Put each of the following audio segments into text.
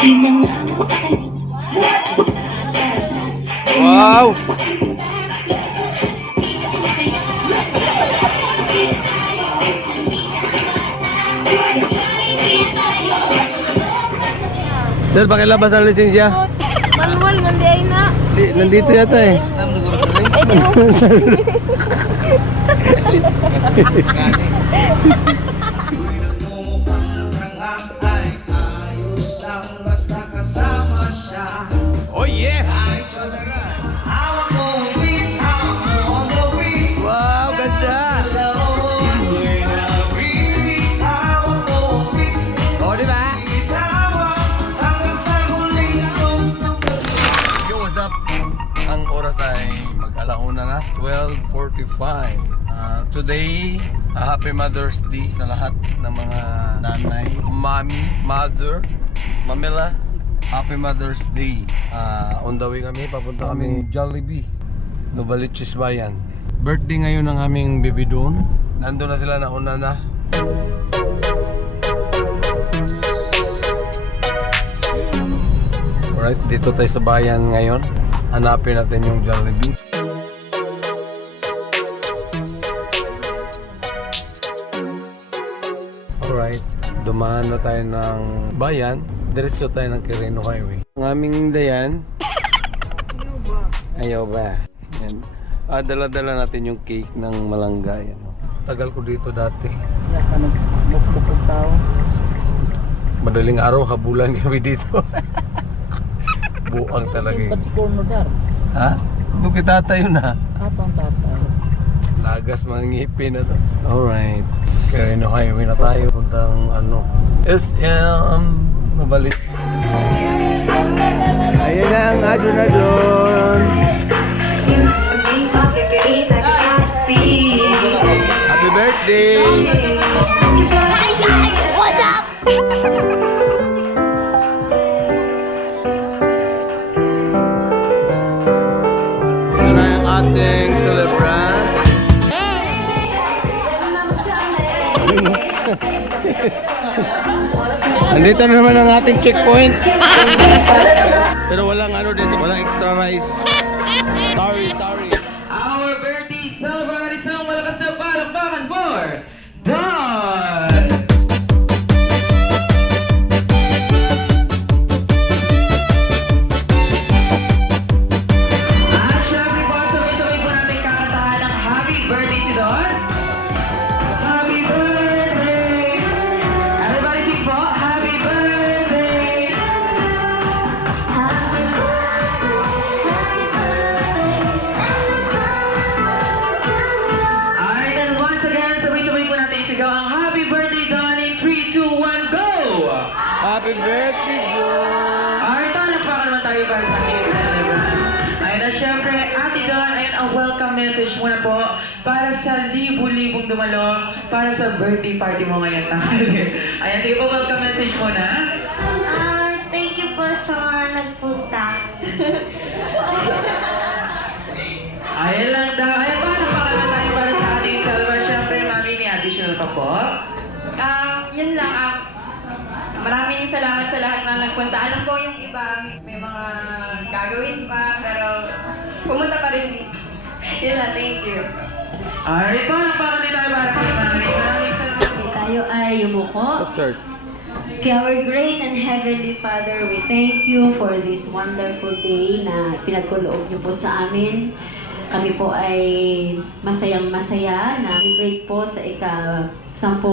Wow! Sir, pakilabas ang lisensya. Manual, mandi ay na. Nandito yata eh. Oh yeah! Wow, ganda! Oh, di ba? Yo, what's up? Ang oras ay mag-alauna na, 12:45. Today, Happy Mother's Day sa lahat ng mga nanay, mommy, mother, mamila. Happy Mother's Day. On the way kami, papunta kami Jollibee, Novaliches Bayan. Birthday ngayon ng aming baby doon. Nandun na sila, nauna na. Alright, dito tayo sa bayan ngayon. Hanapin natin yung Jollibee. Alright, dumaan na tayo ng bayan. Diretso tayo ng Quirino Highway. Ang aming dayan. Ayaw ba? Yan. Dala-dala natin yung cake ng malangga. Yan. Tagal ko dito dati. Madaling araw, habulan kami dito. Buang talaga eh. Ha? Doon kita tayo na. Atong tatay. Lagas mga ngipin na to. Alright. Quirino Highway na tayo. Puntang ano. SM Mabalik. Ayan na ang adon-adon. Happy birthday! What's up? Ito na yung ating celebrant. Andito na naman ang ating checkpoint. Pero walang ano dito, walang extra rice. Sorry. Our birthday celebrant, isang malakas na palakpakan for Don! At syempre po, sabay-sabay po natin kakatahan ng happy birthday si Don. Happy birthday! Everybody sing po, happy birthday! Alright, and once again, sabay-sabay po natin isigaw ang happy birthday Don in 3, 2, 1, go! Happy birthday, John! Alright, palakpakan naman tayo para sa ating celebrant. Ayun na syempre, Ate Don, ayun ang welcome message mo na po para sa libu-libong dumalo para sa birthday party mo ngayon. Ayan, sige po, welcome message mo na. Thank you po sa mga nagpunta. Ayun lang daw. Ayun, palakpakan naman tayo para sa ating celebrant. Syempre, mami, may additional pa po. Yun lang. Maraming salamat sa lahat na nagpunta. Alam ko yung iba may mga gagawin pa, pero pumunta pa rin dito. Yun lang, thank you. Alright, palakpakan din tayo para kay mami. Maraming salamat. Tayo ay yumuko. Church. Kay our great and heavenly Father, we thank you for this wonderful day na pinagkuloob niyo po sa amin. Kami po ay masayang-masaya na celebrate po sa ika-10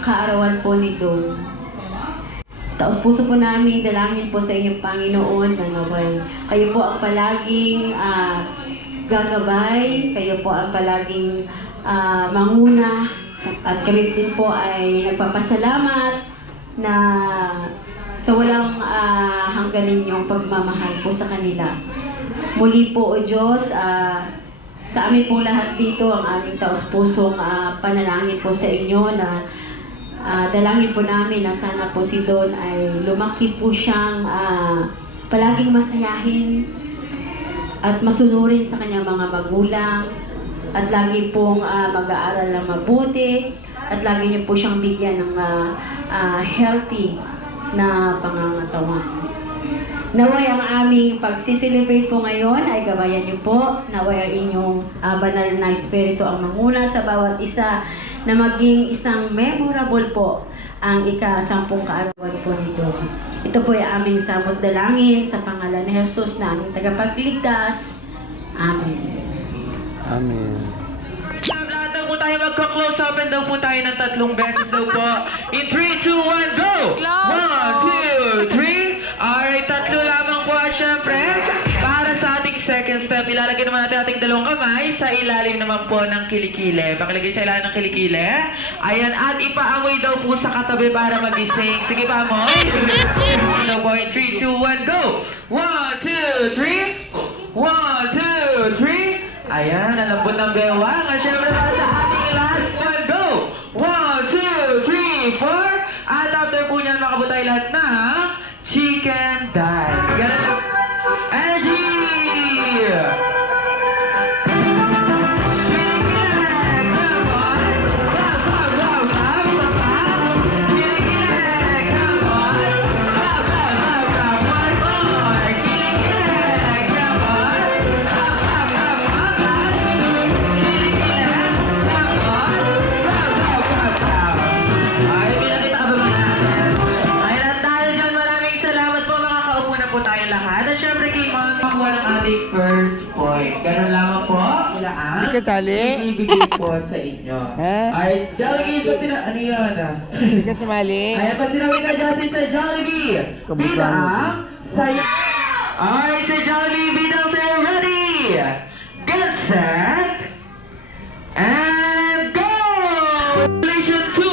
kaarawan po ni Don. Taos puso po namin dalangin po sa inyong Panginoon na naway kayo po ang palaging gagabay, kayo po ang palaging manguna, at kami din po ay nagpapasalamat na sa walang hangganin ninyong pagmamahal po sa kanila. Muli po o Diyos, sa amin pong lahat dito, ang aming taos-pusong panalangin po sa inyo na dalangin po namin na sana po si Don ay lumaki po siyang palaging masayahin at masunurin sa kanyang mga magulang at lagi pong mag-aaral ng mabuti at lagi niyo po siyang bigyan ng healthy na pangangatawan. Naway ang aming pagsiselebrate po ngayon ay gabayan niyo po. Naway ang inyong banal na espiritu ang manguna sa bawat isa na maging isang memorable po ang ika-10 kaarawan po nito. Ito po ay aming samot dalangin sa pangalan ni Jesus na aming tagapagligtas. Amen. Amen. Lahat daw po tayo magka-close open daw po tayo ng 3 beses daw po. In 3, 2, 1, go! 1, 2, 3. Alright, 3 lamang po syempre. Para sa ating second step, ilalagay naman natin ating 2 kamay sa ilalim naman po ng kilikili. Pakilagay sa ilalim ng kilikili. Ayan, at ipaamoy daw po sa katabi para magising. Sige pa, amoy. So po, in 3, 2, 1, go! 1, 2, 3. 1, 2, 3. Ayan, ang lambot ng bewang. At syempre para sa ating last one, go! 1, 2, 3, 4. At after po niyan, makabot tayo lahat ng chicken dance. Ganun. Energy! First point. Ganun lamang po. Ilaan. Hindi ka tali? Ibibigay po sa inyo. Ha? Ay, Jollibee, so sila, ano yun? Hindi ka sumali? Ayan, pag sinabi ka dyan sa Jollibee. Kabutan mo. Bidang sa'yo. Alright, sa Jollibee, bidang sa'yo. Ready? Get set. And go! Congratulations to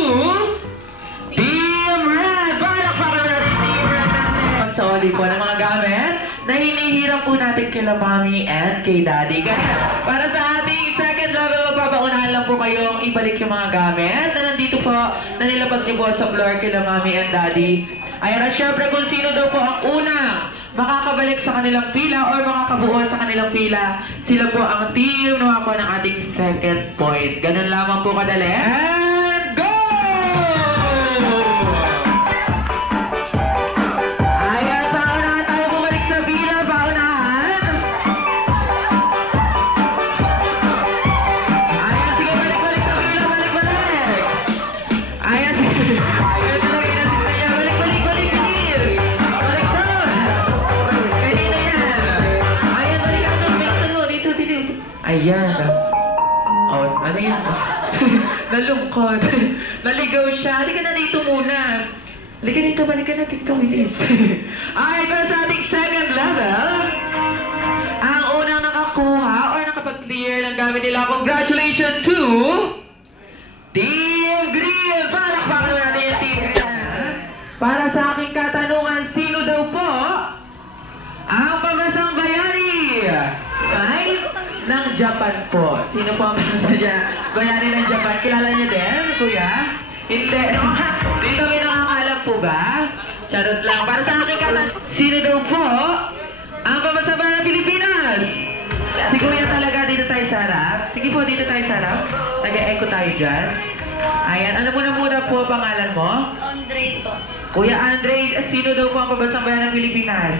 Team Red. Palakpakan natin Team Red natin. Pagsoli po ng mga gamit na hinihiram po natin kila Mami and kay Daddy. Ganyan. Para sa ating second level, magpapaunahan lang po kayong ibalik yung mga gamit na nandito po, na nilapag niyo po sa floor kila Mami and Daddy. Ayan, at syempre kung sino daw po ang unang makakabalik sa kanilang pila or makakabuo sa kanilang pila, sila po ang team na ako ng ating second point. Ganun lamang po kadali. And go! Ayan. Oh, ano yun? Nalungkot. Naligaw siya. Halika na dito muna. Halika dito, balik ka na dito, bilis. Ay, para sa ating second level, ang unang nakakuha or nakapag-clear ng gamit nila, congratulations to Team Green! Palakpakan naman natin yung Team Green. Para sa aking katanungan, sino daw po ang pambansang bayani ay ng Japan po? Sino po ang pambansang bayani ng Japan? Kilala niyo din, kuya? Hindi. Di kami nakakalam po ba? Charot lang. Para sa aking katanungan, sino daw po ang pambansang bayani ng Pilipinas? Si kuya talaga, dito tayo sa harap. Sige po, dito tayo sa harap. Nag-e-echo tayo dyan. Ayan, ano muna po pangalan mo? Andre po. Kuya Andre, sino daw po ang pambansang bayan ng Pilipinas?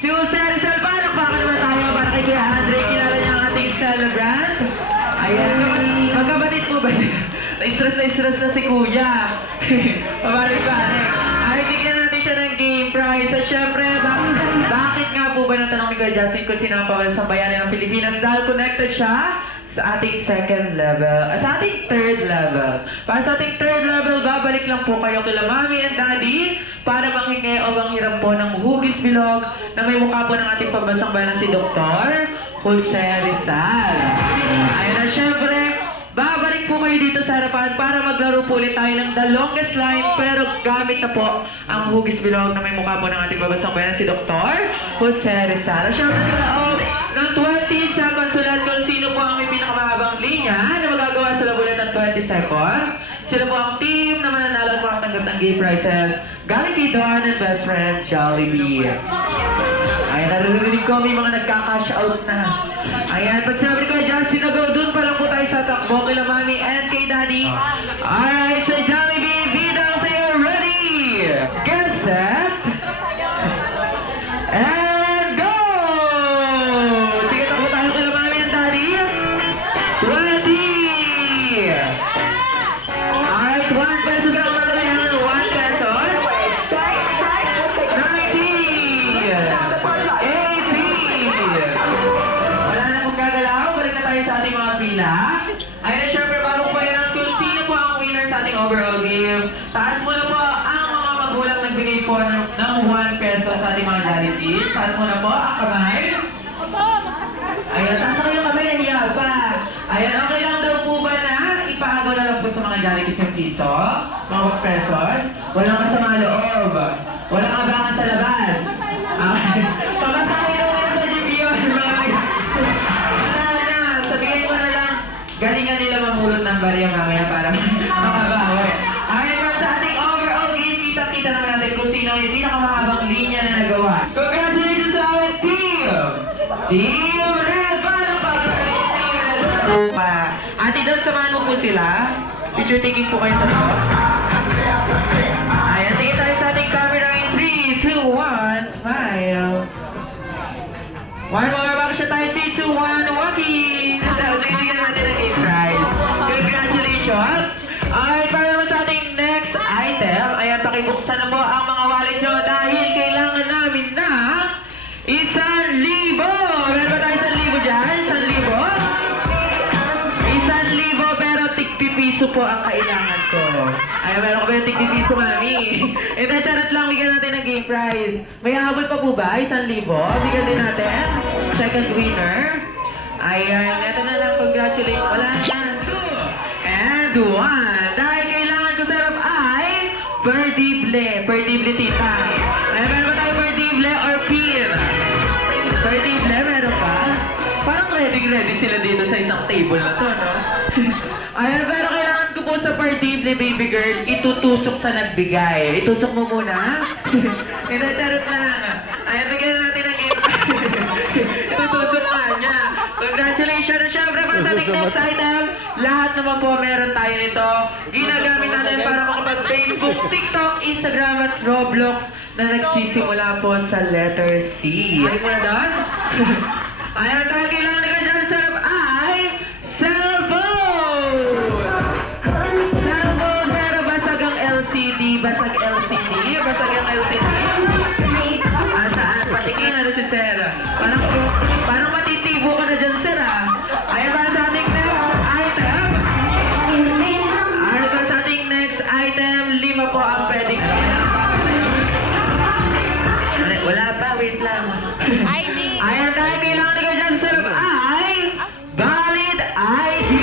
Si Jose Rizal. Palakpakan naman tayo para kay Kuya Andre. Kilala niya ang ating celebrant. Ayan, magkabatid po ba siya? Na-stress na si Kuya. Pabalik-balik. Ay, bigyan natin siya ng game prize. At syempre, bakit nga po ba nang tanong ni Kuya Justin kung sino ang pambansang bayan ng Pilipinas? Dahil connected siya sa ating second level, sa ating third level. Para sa ating third level, babalik lang po kayo kila Mami and Daddy para manghingi o manghiram po ng hugis bilog na may mukha po ng ating pambansang bayan si Dr. Jose Rizal. Ayun na, syempre, babalik po kayo dito sa harapan para maglaro po ulit tayo ng the longest line pero gamit na po ang hugis bilog na may mukha po ng ating pambansang bayan si Dr. Jose Rizal. Syempre sa loob ng 20 seconds ulit kung sino po ang may pinakamahabang linya na magagawa sa loob ulit ng 20 seconds. Sila po ang team na mananalo at makatanggap ng game prizes galing kay Don and best friend Jollibee. Ayan, naririnig ko may mga nagka-cash out na. Ayan, pag sinabi ko Justin na go, dun pa lang po tayo sa takbo kila Mami and kay Daddy. Alright, so Jollibee, bidang sa'yo, ready? Get 1 pesos sa ating mga charities. Taas mo na po ang kamay. Ayan, taas na yung kamay, nahiya pa. Ayan, okay lang daw po ba na ipaagaw na lang po sa mga charities yung piso? Mga 1 pesos. Walang kasama loob. Walang abangan sa labas. Pamasahin mo na sa GPO. Wala na, sabihin mo na lang. Galingan nila mamulot ng barya mamaya para makabawi. Ayan na sa ating overall game, kita-kita naman natin kung sino yung pinakamahabang linya na nagawa. Congratulations sa our team! Team Red! Paano pa? Ate Don, samahan mo po sila. Picture taking po kayo tatlo. Ayan, tingin tayo sa ating camera in 3, 2, 1, smile. One more, baka siya tayo 3, 2, 1, walking! Tapos ibigyan natin ang game prize. Congratulations! Alright, para naman sa ating next item, ayan, pakibuksan na po ang mga wallet nyo dahil kailangan namin na 1,000! Meron ba tayo 1,000 dyan? 1,000? 1,000 pero tig-pipiso po ang kailangan ko. Ay, meron ko ba yung tig-pipiso, mami? Ito, charot lang, bigyan natin ng game prize. May habol pa po ba? 1,000? Bigyan din natin. Second winner. Ayan, ito na lang, congratulations. Wala na. 2 and 1. Dahil kailangan ko sa harap ay perdible. Perdible, tita. Ay, meron ba tayo perdible or pin? Perdible, meron pa? Parang ready sila dito sa isang table na to, no? Ayan, pero kailangan ko po sa perdible, baby girl, itutusok sa nagbigay. Itusok mo muna. Ito, charot lang. Ayan, bigyan natin ang game. Itutusok ka niya. Congratulations! Siyempre, para sa ating next item, lahat naman po meron tayo nito. Ginagamit natin para makapag-Facebook, TikTok, Instagram at Roblox na nagsisimula po sa letter C. Ano mo na doon? Ayan, dahil kailangan na dyan sa sarap ay cellphone! Cellphone, pero basag ang LCD. Basag LCD? Basag ang LCD? Saan? Patingin ano si Sir. Parang matitibo ka na dyan, Sir, ah. Ayan, para sa ating next item. Ayan, para sa ating next item, 5 po ang pwedeng. Wala pa, wait lang. Ayan, dahil kailangan na dyan sa sarap ay valid ID.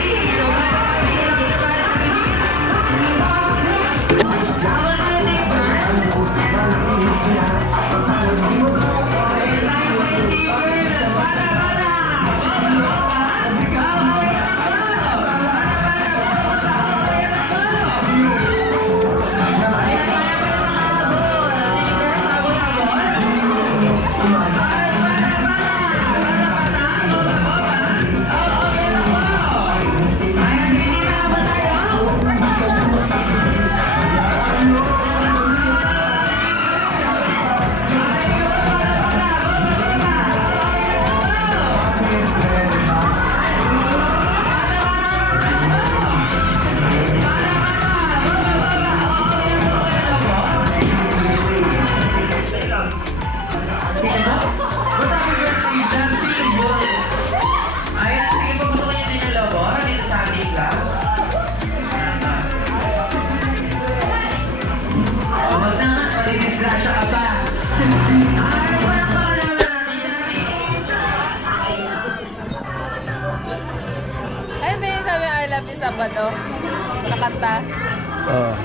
Ay, ba yung sabi I love you Sabado? Nakanta? Oh.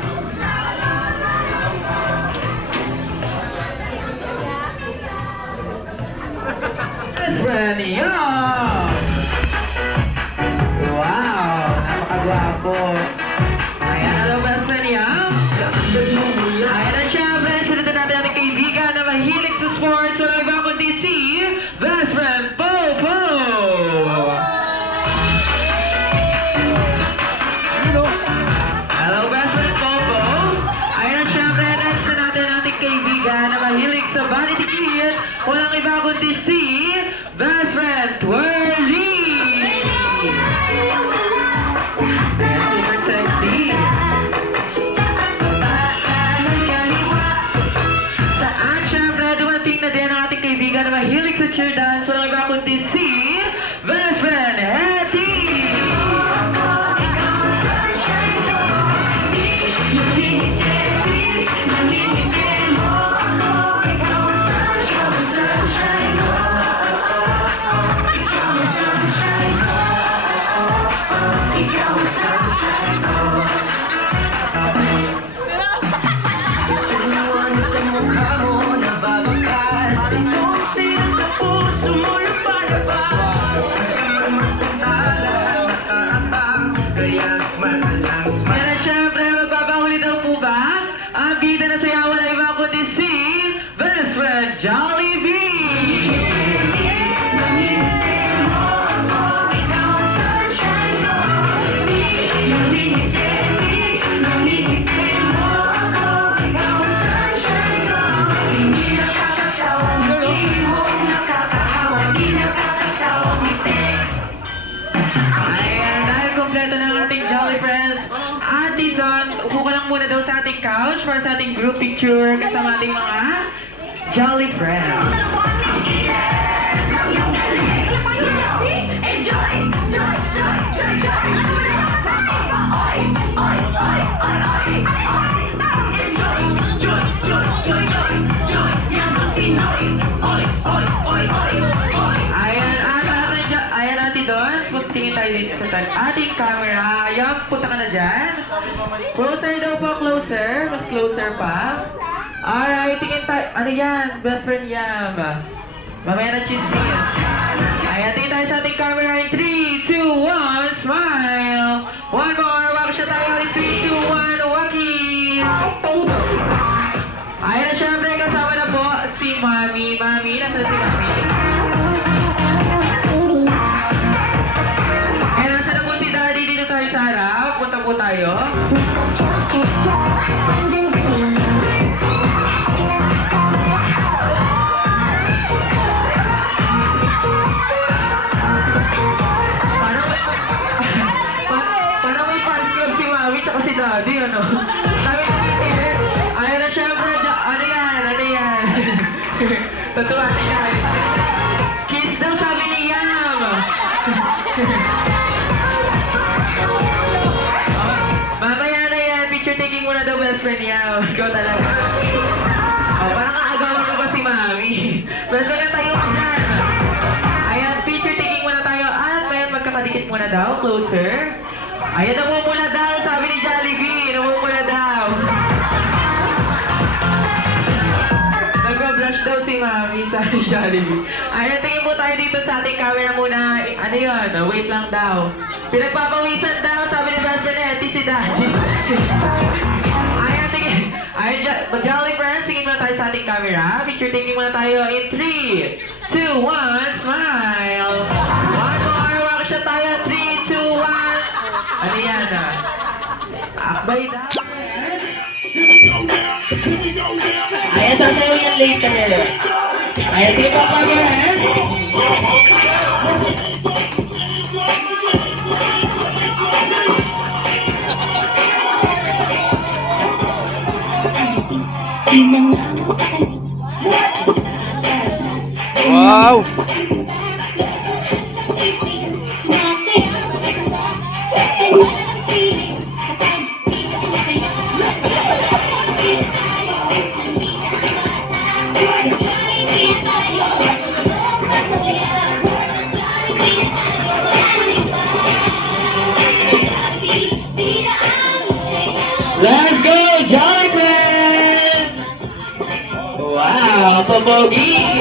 Brania! Wow! Napakagwapo! Ayan, hello, best Brania! Ayan na syempre, sunod natin ating kaibigan na mahilig sa sports. Walang iba kundi si Best Friend Popo! Hello, Best Friend Popo! Ayan na syempre, next na natin ating kaibigan na mahilig sa vanity kit. Walang iba kundi si Best Friend Twirly! Ayan, super sexy! Saan syempre, dumating na din ang ating kaibigan na mahilig sa cheer dance. Walang iba kundi si Best Friend Hetty! Sinong silang sa puso mo yung palabas. Saan magpunta lahat nakaabang. Kaya smile na lang, smile. Kaya syempre, magpapahuli daw po ba? Ang bida na sayaw na iba kundi si Best Friend Jollibee! Ayan, dahil kompleto na ang ating Jolly Friends. Ate Don, upo ka lang muna daw sa ating couch para sa ating group picture kasama ating mga Jolly Friends. Ayan, Ate Don, tingin tayo dito sa ating camera. Ayan, punta ka na dyan. Closer daw po, closer. Mas closer pa. Alright, tingin tayo. Ano yan? Best friend Yam. Mamaya na chismis. Ayan, tingin tayo sa ating camera in 3, 2, 1, smile. One more, walk siya tayo in 3, 2, 1, walkie. Ayan, syempre, kasama na po si Mami. Mami, nasa si Mami? Ayan, nasa na po si Daddy. Dito tayo sa harap. Punta po tayo. Parang may fans club si Mami tsaka si Daddy, ano? Sabi ko, ayan na syempre, ano yan? Ano yan? Totoo, ano yan? Kiss daw sabi ni Yam! Mamaya na yan, picture taking muna daw best friend Yam. Ikaw talaga. Parang kaagawan mo ba si Mami? Best friend na tayo ka dyan. Ayan, picture taking muna tayo. At mayan, magkakadikit muna daw, closer. Ayan, namumula daw, sabi ni Jollibee. Namumula daw. Nagpa-blush daw si Mami, sabi ni Jollibee. Ayan, tingin po tayo dito sa ating camera muna. Ano yun? Wait lang daw. Pinagpapawisan daw, sabi ni best friend Eti si Daddy. Ayan, tingin. Ayan, Jolly Friends, tingin muna tayo sa ating camera. Picture taking muna tayo in 3, 2, 1, smile. One more, walk siya tayo. 3, 2, 1. Ano yan ah? Akbay daw. Ayan, sasayaw yan later. Ayan, sige pa pa yan. Wow! Let's go, Jolly Friends! Wow, papogi!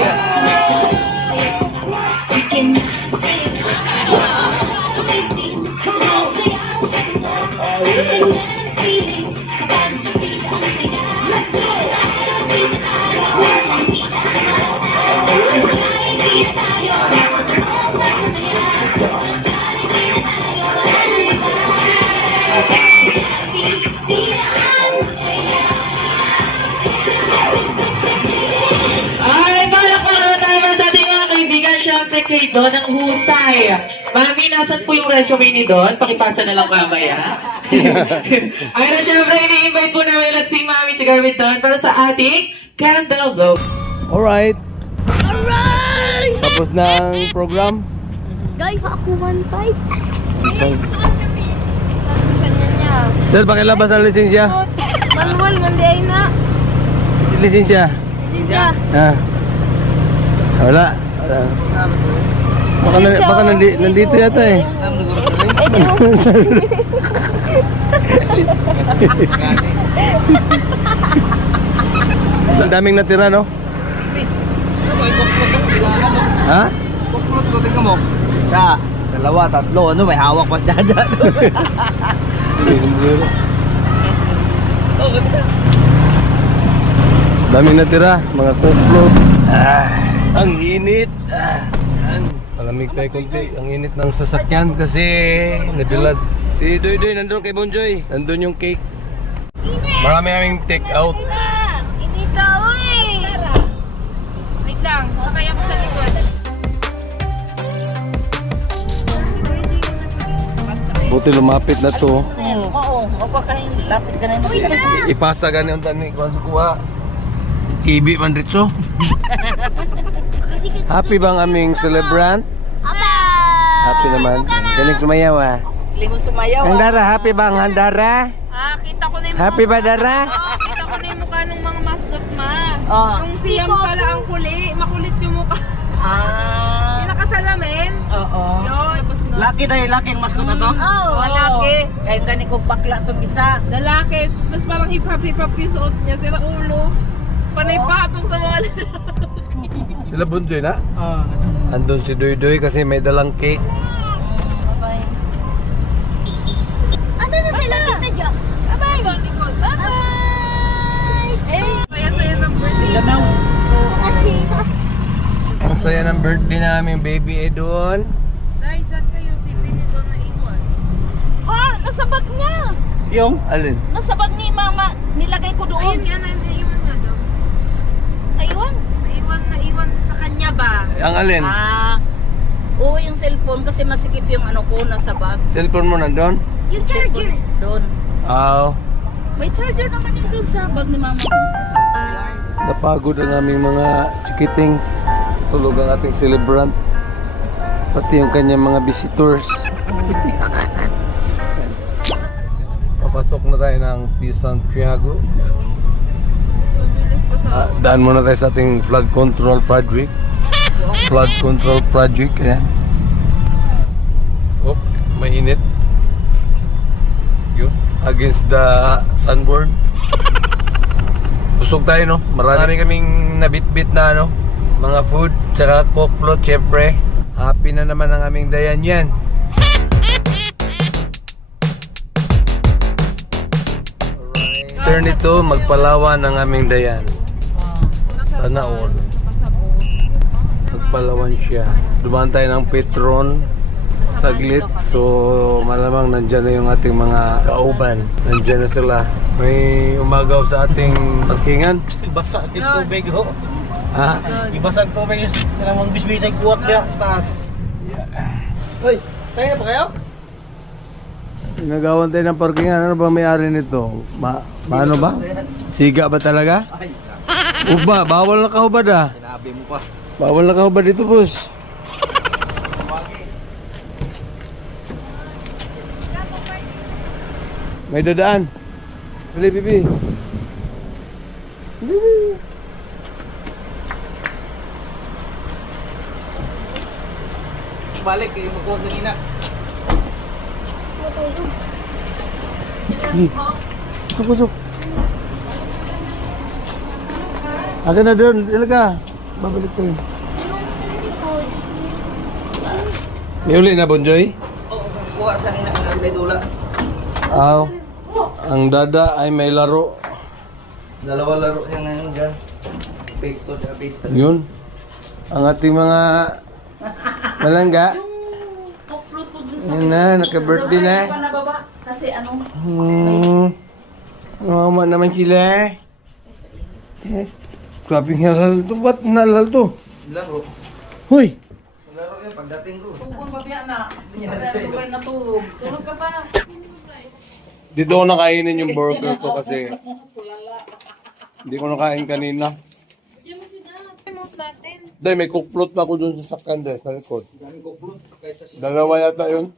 Ay, palakpakan na tayo sa ating mga kaibigan. Siyempre kay Don ang husay. Mami, nasan po yung resume ni Don? Pakipasa na lang mamaya. Ay na, siyempre, ini-invite po namin lahat si Mami at with Don para sa ating candle glow. Alright. Tapos na ang program. Guys, ako 1.5. Sir, pakilabas ang lisensya. Manual, mandiay na. Lisensya. Sisya. Ah. Wala. Wala. Baka nandito yata eh. Ang daming natira, no? Ha? Kuklot ko, tingnan mo. Isa, dalawa, tatlo. Ano, may hawak pa dyan. Oh, ganda. Dami natira, mga kuklot. Ang init. Yan. Malamig tayo konti. Ang init ng sasakyan kasi nabilad. Si Doy Doy nandun kay Bonjoy. Nandun yung cake. Marami kaming take out. Inita, uy! Wait lang, sakay ako sa likod. Buti lumapit na to. Oo, kapag lapit ka na yun. Ipasa ganyan tani kung sa kuha. Kibi man ritso. Happy bang aming celebrant? Happy naman. Galing sumayaw ah. Limon sumayaw. Handara, happy bang Handara? Kita ko na yung Happy ba Dara? Kita ko na yung mukha ng mga mascot, ma. Ah. Yung siyam pala ang makulit yung mukha. Yung nakasalamin. Oo. Yun. Laki na yung laki ang mascot na to? Lalaki. Kaya gani ko bakla itong isa. Lalaki. Tapos parang hip-hop yung suot niya. Sira ulo. Panay patong sa mga Sila Bonjoy na? Oo. Andun si Doy Doy kasi may dalang cake. Asan na sila kita dyan? Bye-bye. Likod. Bye-bye. Saya-saya ng birthday. Lamaw. Ang saya ng birthday namin baby eh doon. Dahil saan kayo si Vinny doon na iwan? Nasa bag niya. Yung? Alin? Nasa bag ni mama. Nilagay ko Ayun yan, naiwan nga daw. Ayun. Naiwan sa kanya ba? Ang alin? Oo, yung cellphone kasi masikip yung ano ko nasa bag. Cellphone mo nandun? Yung charger. Doon. May charger naman yun doon sa bag ni mama. Napagod ang aming mga chikiting. Tulog ang ating celebrant. Pati yung kanyang mga visitors. Papasok na tayo ng P. Santiago. Mabilis pa sa... Daan muna tayo sa ating flood control project. Flood control project. Ayan. Oh, mainit. Yun. Against the sunburn. Busog tayo, no? Marami kaming nabitbit na, ano? Mga food, tsaka coke syempre. Happy na naman ang aming dayan yan. Turn ito, magpalawan ang aming dayan. Sana all. Magpalawan siya. Dumaan tayo ng Petron. Saglit. So, malamang nandyan na yung ating mga kauban. Nandyan na sila. May umagaw sa ating parkingan. Basa yung tubig ho. Ha? Ibasag tubig yung namang bisbisay kuwat niya sa taas. Hoy, tayo pa kayo? Nagawan tayo ng parkingan. Ano ba may-ari nito? Ano ba? Siga ba talaga? Uba, bawal na kahubad ah. Sinabi mo pa. Bawal na kahubad dito, boss. May dadaan. Bili, bibi. Bili. Balik kayo magkuha kanina. Pusok. Akin na doon. Ilan ka? Babalik ko yun. May uli na, Bonjoy? Oo, kuha sa kanina ang dula. Aw. Ang dada ay may laro. Dalawa laro yan ngayon dyan. Face to sa face to. Yun. Ang ating mga malangga. Yan na, naka-birthday na. Kasi ano, Mama naman sila. Grabe ng halal to. Ba't nalal to? Laro. Hoy! Laro yan pagdating ko. tubong babiya na. Tulog na tulog. Tulog ka pa. Dito ko nakainin yung burger ko kasi hindi ko nakain kanina. Dahil may kuklot pa ako dun sa sakyan dahil sa likod. Dalawa yata yun.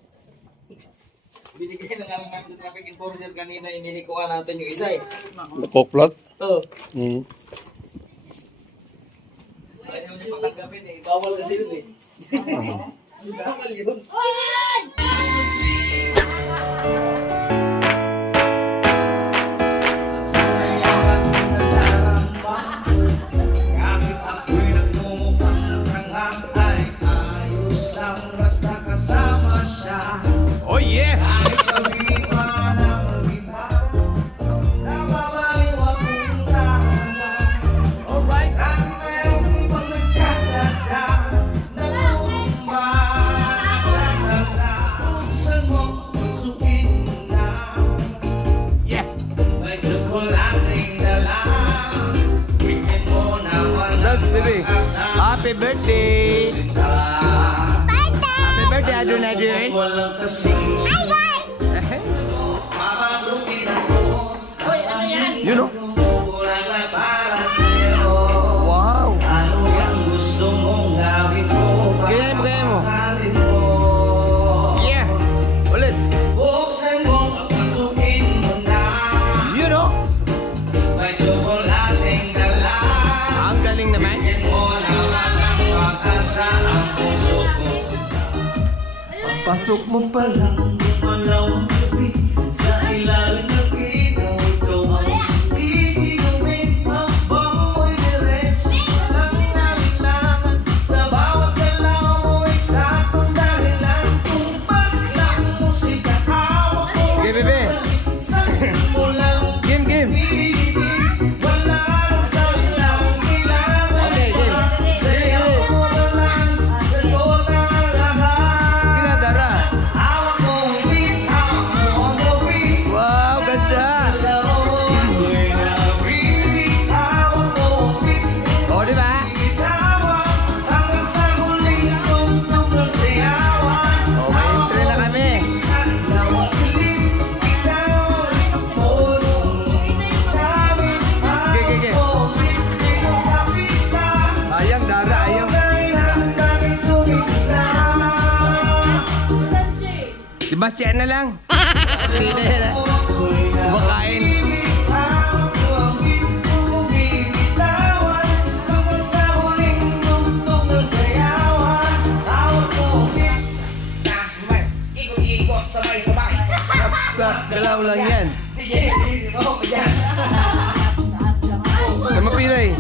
Binigay na lang natin sa traffic enforcer kanina, inilikuan natin yung isa eh. Kuklot? Oo. Hmm. Ayaw niyo patanggapin eh. Bawal kasi yun eh. Bawal yun. Kahit ako'y nagmumukha baby. Happy birthday! Happy birthday, Adrian Adrian! Hi guys! Uy, ano yan? You know? Wow! Gaya mo. Yeah! Ulit! You know? Ang galing naman. Pasok mo pa lang. Sa ilalim ng ilaw, ikaw ang sisigumin. Habang mo'y diretso lang nalilangan. Sa bawat galaw mo'y sakong dahilan. Tumpas lang musika, hawak mo. Okay, bebe. Sa mo lang Game. wala nang sabilang kailangan. Okay, game. Sayaw mo na lang, sagot ang lahat. Ginadara. Hawak mo ang beat, hawak mo ang gawin. Wow, ganda. O, di ba? O, may entry na kami. Okay. Ayang, Dara, ayang. Sebastian na lang. Hindi na yan, ah. Kumakain. Galaw lang yan. Mapilay.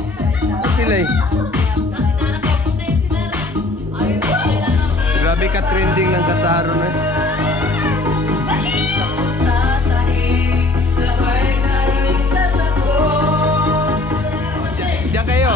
Grabe ka trending ng Kataro na. Diyan kayo.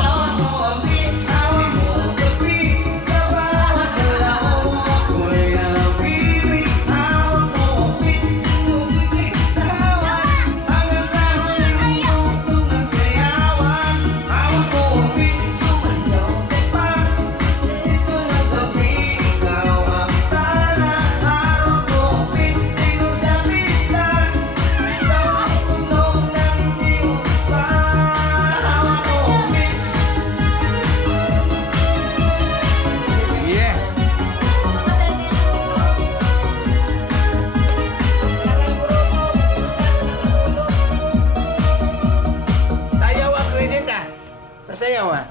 Yeah. Sayaw ang Crescenta. Sasayaw ah.